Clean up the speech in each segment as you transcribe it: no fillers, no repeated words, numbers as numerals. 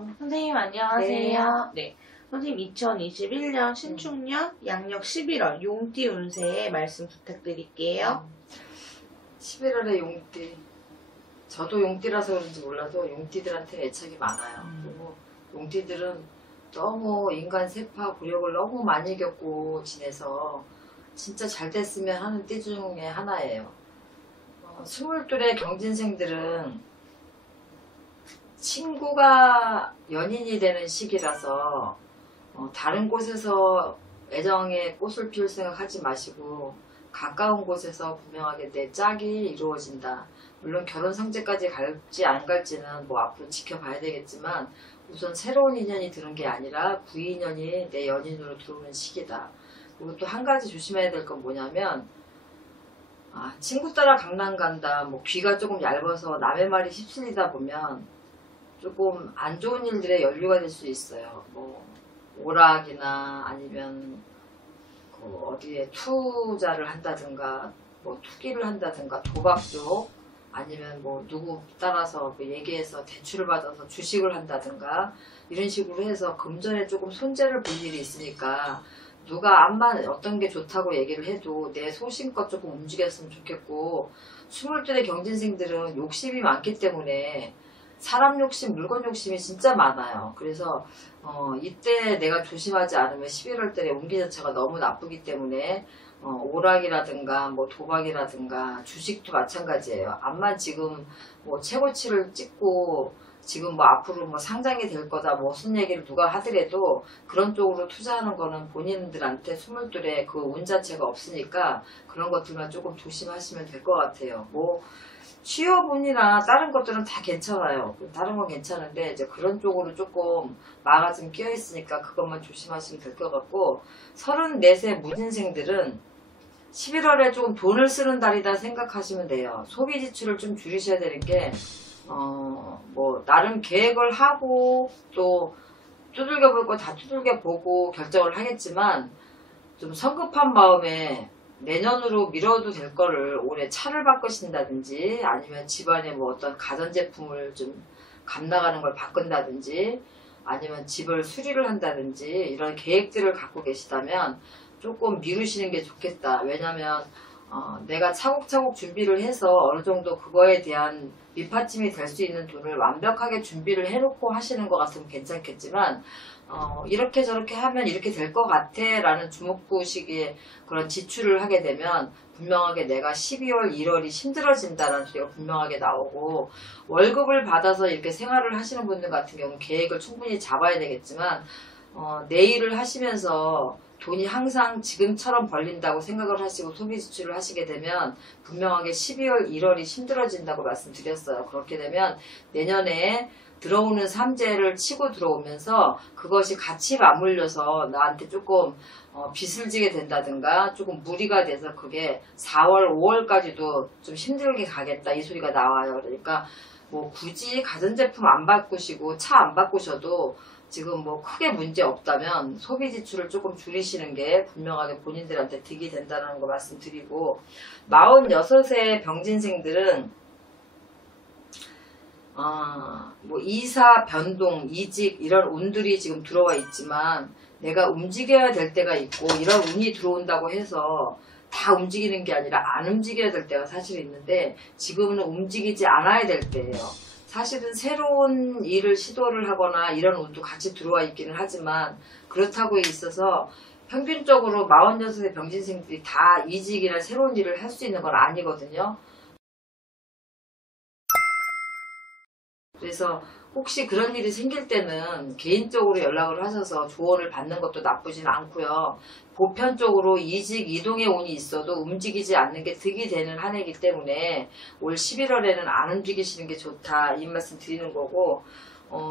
선생님 안녕하세요. 네. 선생님 2021년 신축년 양력 11월 용띠 운세 말씀 부탁드릴게요. 11월에 용띠. 저도 용띠라서 그런지 몰라도 용띠들한테 애착이 많아요. 그리고 용띠들은 너무 인간 세파 굴욕을 너무 많이 겪고 지내서 진짜 잘 됐으면 하는 띠 중에 하나예요. 22의 경진생들은 친구가 연인이 되는 시기라서 다른 곳에서 애정의 꽃을 피울 생각하지 마시고 가까운 곳에서 분명하게 내 짝이 이루어진다. 물론 결혼 상제까지 갈지 안 갈지는 뭐 앞으로 지켜봐야 되겠지만 우선 새로운 인연이 드는 게 아니라 구인연이 내 연인으로 들어오는 시기다. 그리고 또 한 가지 조심해야 될 건 뭐냐면 친구 따라 강남 간다. 뭐 귀가 조금 얇아서 남의 말이 휩쓸리다 보면 조금 안 좋은 일들에 연루가 될 수 있어요. 뭐 오락이나 아니면 어디에 투자를 한다든가 뭐 투기를 한다든가 도박 쪽 아니면 뭐 누구 따라서 얘기해서 대출을 받아서 주식을 한다든가 이런 식으로 해서 금전에 조금 손재를 볼 일이 있으니까 누가 암만 어떤 게 좋다고 얘기를 해도 내 소신껏 조금 움직였으면 좋겠고 22의 경진생들은 욕심이 많기 때문에 사람 욕심, 물건 욕심이 진짜 많아요. 그래서 이때 내가 조심하지 않으면 11월 달에 운기 자체가 너무 나쁘기 때문에 오락이라든가 뭐 도박이라든가 주식도 마찬가지예요. 암만 지금 뭐 최고치를 찍고 지금 뭐 앞으로 뭐 상장이 될 거다 뭐 무슨 얘기를 누가 하더라도 그런 쪽으로 투자하는 거는 본인들한테 22에 그 운 자체가 없으니까 그런 것들만 조금 조심하시면 될 것 같아요. 뭐 취업운이나 다른 것들은 다 괜찮아요. 다른 건 괜찮은데 이제 그런 쪽으로 조금 마가 좀 끼어 있으니까 그것만 조심하시면 될 것 같고 34세 무진생들은 11월에 조금 돈을 쓰는 달이다 생각하시면 돼요. 소비 지출을 좀 줄이셔야 되는 게 뭐 나름 계획을 하고 또 두들겨 볼 거 다 두들겨 보고 결정을 하겠지만 좀 성급한 마음에 내년으로 미뤄도 될 거를 올해 차를 바꾸신다든지 아니면 집안에 뭐 어떤 가전제품을 좀 감나가는 걸 바꾼다든지 아니면 집을 수리를 한다든지 이런 계획들을 갖고 계시다면 조금 미루시는 게 좋겠다. 왜냐면 내가 차곡차곡 준비를 해서 어느 정도 그거에 대한 밑받침이 될 수 있는 돈을 완벽하게 준비를 해놓고 하시는 것 같으면 괜찮겠지만 이렇게 저렇게 하면 이렇게 될 것 같아 라는 주먹구식의 그런 지출을 하게 되면 분명하게 내가 12월 1월이 힘들어진다는 소리가 분명하게 나오고 월급을 받아서 이렇게 생활을 하시는 분들 같은 경우는 계획을 충분히 잡아야 되겠지만 내일을 하시면서 돈이 항상 지금처럼 벌린다고 생각을 하시고 소비 지출을 하시게 되면 분명하게 12월 1월이 힘들어진다고 말씀드렸어요. 그렇게 되면 내년에 들어오는 삼재를 치고 들어오면서 그것이 같이 맞물려서 나한테 조금 빚을 지게 된다든가 조금 무리가 돼서 그게 4월, 5월까지도 좀 힘들게 가겠다 이 소리가 나와요. 그러니까 뭐 굳이 가전제품 안 바꾸시고 차 안 바꾸셔도 지금 뭐 크게 문제 없다면 소비 지출을 조금 줄이시는 게 분명하게 본인들한테 득이 된다는 거 말씀드리고 46세 병진생들은 뭐 이사, 변동, 이직 이런 운들이 지금 들어와 있지만 내가 움직여야 될 때가 있고 이런 운이 들어온다고 해서 다 움직이는 게 아니라 안 움직여야 될 때가 사실 있는데 지금은 움직이지 않아야 될 때예요. 사실은 새로운 일을 시도를 하거나 이런 운도 같이 들어와 있기는 하지만 그렇다고 있어서 평균적으로 46세 병진생들이 다 이직이나 새로운 일을 할 수 있는 건 아니거든요. 그래서 혹시 그런 일이 생길 때는 개인적으로 연락을 하셔서 조언을 받는 것도 나쁘진 않고요. 보편적으로 이직, 이동의 운이 있어도 움직이지 않는 게 득이 되는 한 해이기 때문에 올 11월에는 안 움직이시는 게 좋다 이 말씀 드리는 거고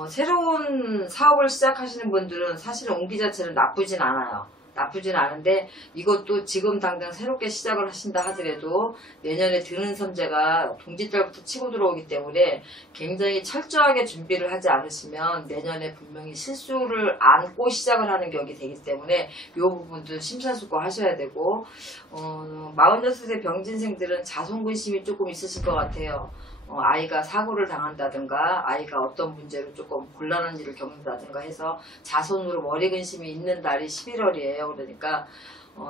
새로운 사업을 시작하시는 분들은 사실은 운기 자체는 나쁘진 않아요. 나쁘진 않은데 이것도 지금 당장 새롭게 시작을 하신다 하더라도 내년에 드는 섬재가 동짓달부터 치고 들어오기 때문에 굉장히 철저하게 준비를 하지 않으시면 내년에 분명히 실수를 안고 시작을 하는 격이 되기 때문에 이 부분도 심사숙고 하셔야 되고 46세 병진생들은 자손근심이 조금 있으실 것 같아요. 아이가 사고를 당한다든가 아이가 어떤 문제로 조금 곤란한 일을 겪는다든가 해서 자손으로 머리 근심이 있는 달이 11월이에요. 그러니까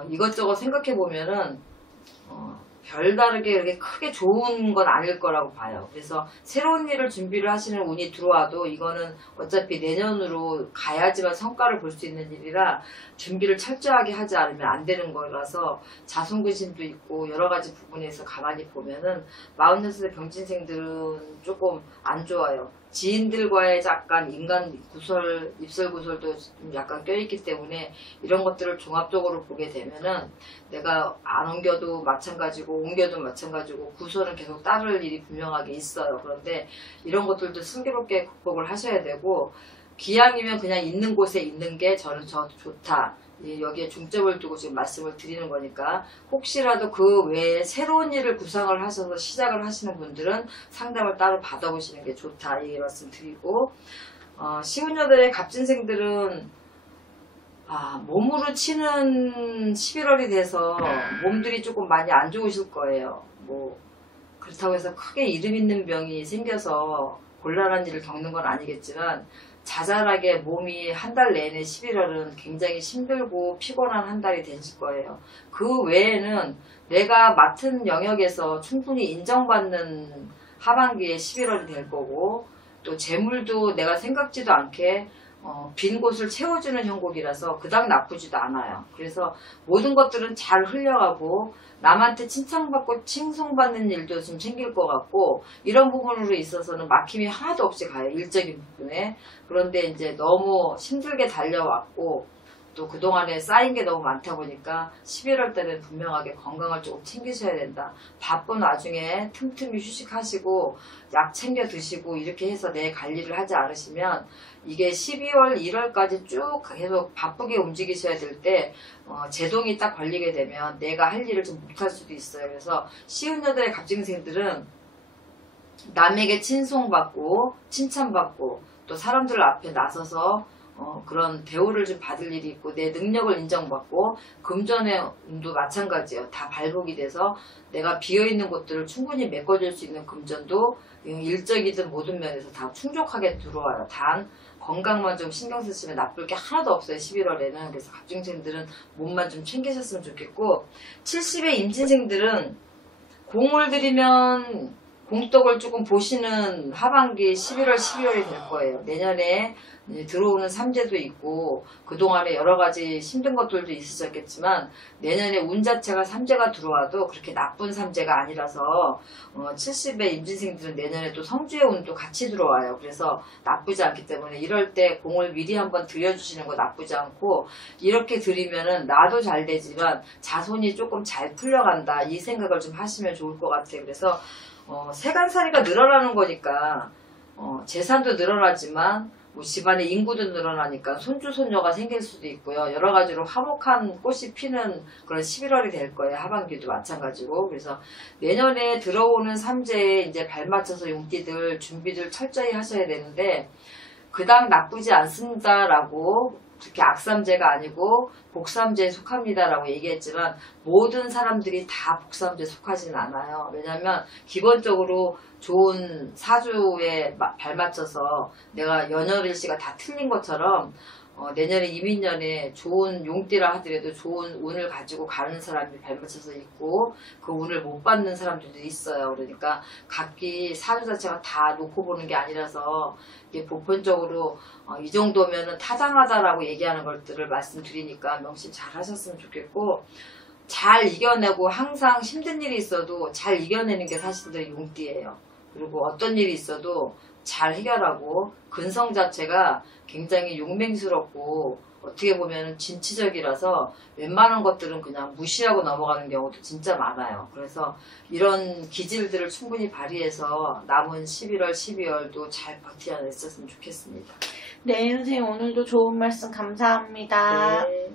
이것저것 생각해 보면은 별다르게 이렇게 크게 좋은 건 아닐 거라고 봐요. 그래서 새로운 일을 준비를 하시는 운이 들어와도 이거는 어차피 내년으로 가야지만 성과를 볼 수 있는 일이라 준비를 철저하게 하지 않으면 안 되는 거라서 자손근심도 있고 여러 가지 부분에서 가만히 보면은 46세 병진생들은 조금 안 좋아요. 지인들과의 약간 인간 구설, 입설 구설도 좀 약간 껴있기 때문에 이런 것들을 종합적으로 보게 되면은 내가 안 옮겨도 마찬가지고 옮겨도 마찬가지고 구설은 계속 따를 일이 분명하게 있어요. 그런데 이런 것들도 슬기롭게 극복을 하셔야 되고 기왕이면 그냥 있는 곳에 있는 게 저는 좋다. 여기에 중점을 두고 지금 말씀을 드리는 거니까 혹시라도 그 외에 새로운 일을 구상을 하셔서 시작을 하시는 분들은 상담을 따로 받아보시는 게 좋다 이 말씀 드리고 시운여들의 갑진생들은 몸으로 치는 11월이 돼서 몸들이 조금 많이 안 좋으실 거예요. 그렇다고 해서 크게 이름 있는 병이 생겨서 곤란한 일을 겪는 건 아니겠지만 자잘하게 몸이 한 달 내내 11월은 굉장히 힘들고 피곤한 한 달이 되실 거예요. 그 외에는 내가 맡은 영역에서 충분히 인정받는 하반기에 11월이 될 거고 또 재물도 내가 생각지도 않게 빈 곳을 채워주는 형국이라서 그닥 나쁘지도 않아요. 그래서 모든 것들은 잘 흘려가고 남한테 칭찬받고 칭송받는 일도 좀 생길 것 같고 이런 부분으로 있어서는 막힘이 하나도 없이 가요. 일적인 부분에. 그런데 이제 너무 힘들게 달려왔고 또 그동안에 쌓인 게 너무 많다 보니까 11월 달에는 분명하게 건강을 조금 챙기셔야 된다. 바쁜 와중에 틈틈이 휴식하시고 약 챙겨 드시고 이렇게 해서 내 관리를 하지 않으시면 이게 12월, 1월까지 쭉 계속 바쁘게 움직이셔야 될 때 제동이 딱 걸리게 되면 내가 할 일을 좀 못할 수도 있어요. 그래서 시운여들의 갑진생들은 남에게 칭송받고 칭찬받고 또 사람들 앞에 나서서 그런 대우를 좀 받을 일이 있고 내 능력을 인정받고 금전의 운도 마찬가지예요. 다 발복이 돼서 내가 비어있는 곳들을 충분히 메꿔줄 수 있는 금전도 일적이든 모든 면에서 다 충족하게 들어와요. 단 건강만 좀 신경 쓰시면 나쁠 게 하나도 없어요. 11월에는. 그래서 갑진생들은 몸만 좀 챙기셨으면 좋겠고 70의 임진생들은 공을 들이면 공덕을 조금 보시는 하반기 11월, 12월이 될 거예요. 내년에 들어오는 삼재도 있고 그동안에 여러 가지 힘든 것들도 있으셨겠지만 내년에 운 자체가 삼재가 들어와도 그렇게 나쁜 삼재가 아니라서 70의 임진생들은 내년에 또 성주의 운도 같이 들어와요. 그래서 나쁘지 않기 때문에 이럴 때 공을 미리 한번 들여주시는 거 나쁘지 않고 이렇게 들이면은 나도 잘 되지만 자손이 조금 잘 풀려간다 이 생각을 좀 하시면 좋을 것 같아요. 그래서 세간살이가 늘어나는 거니까 재산도 늘어나지만 집안의 인구도 늘어나니까 손주 손녀가 생길 수도 있고요. 여러 가지로 화목한 꽃이 피는 그런 11월이 될 거예요. 하반기도 마찬가지고. 그래서 내년에 들어오는 삼재에 이제 발맞춰서 용띠들 준비들 철저히 하셔야 되는데 그닥 나쁘지 않습니다라고 특히 악삼재가 아니고 복삼재에 속합니다라고 얘기했지만 모든 사람들이 다 복삼재에 속하지는 않아요. 왜냐하면 기본적으로 좋은 사주에 발맞춰서 내가 연월일시가 다 틀린 것처럼 내년에 이민년에 좋은 용띠라 하더라도 좋은 운을 가지고 가는 사람이 발맞춰서 있고 그 운을 못 받는 사람들도 있어요. 그러니까 각기 사주 자체가 다 놓고 보는 게 아니라서 이게 보편적으로 이 정도면은 타당하다라고 얘기하는 것들을 말씀드리니까 명심 잘 하셨으면 좋겠고 잘 이겨내고 항상 힘든 일이 있어도 잘 이겨내는 게 사실은 용띠예요. 그리고 어떤 일이 있어도 잘 해결하고 근성 자체가 굉장히 용맹스럽고 어떻게 보면 진취적이라서 웬만한 것들은 그냥 무시하고 넘어가는 경우도 진짜 많아요. 그래서 이런 기질들을 충분히 발휘해서 남은 11월, 12월도 잘 버티어냈었으면 좋겠습니다. 네, 선생님 오늘도 좋은 말씀 감사합니다. 네.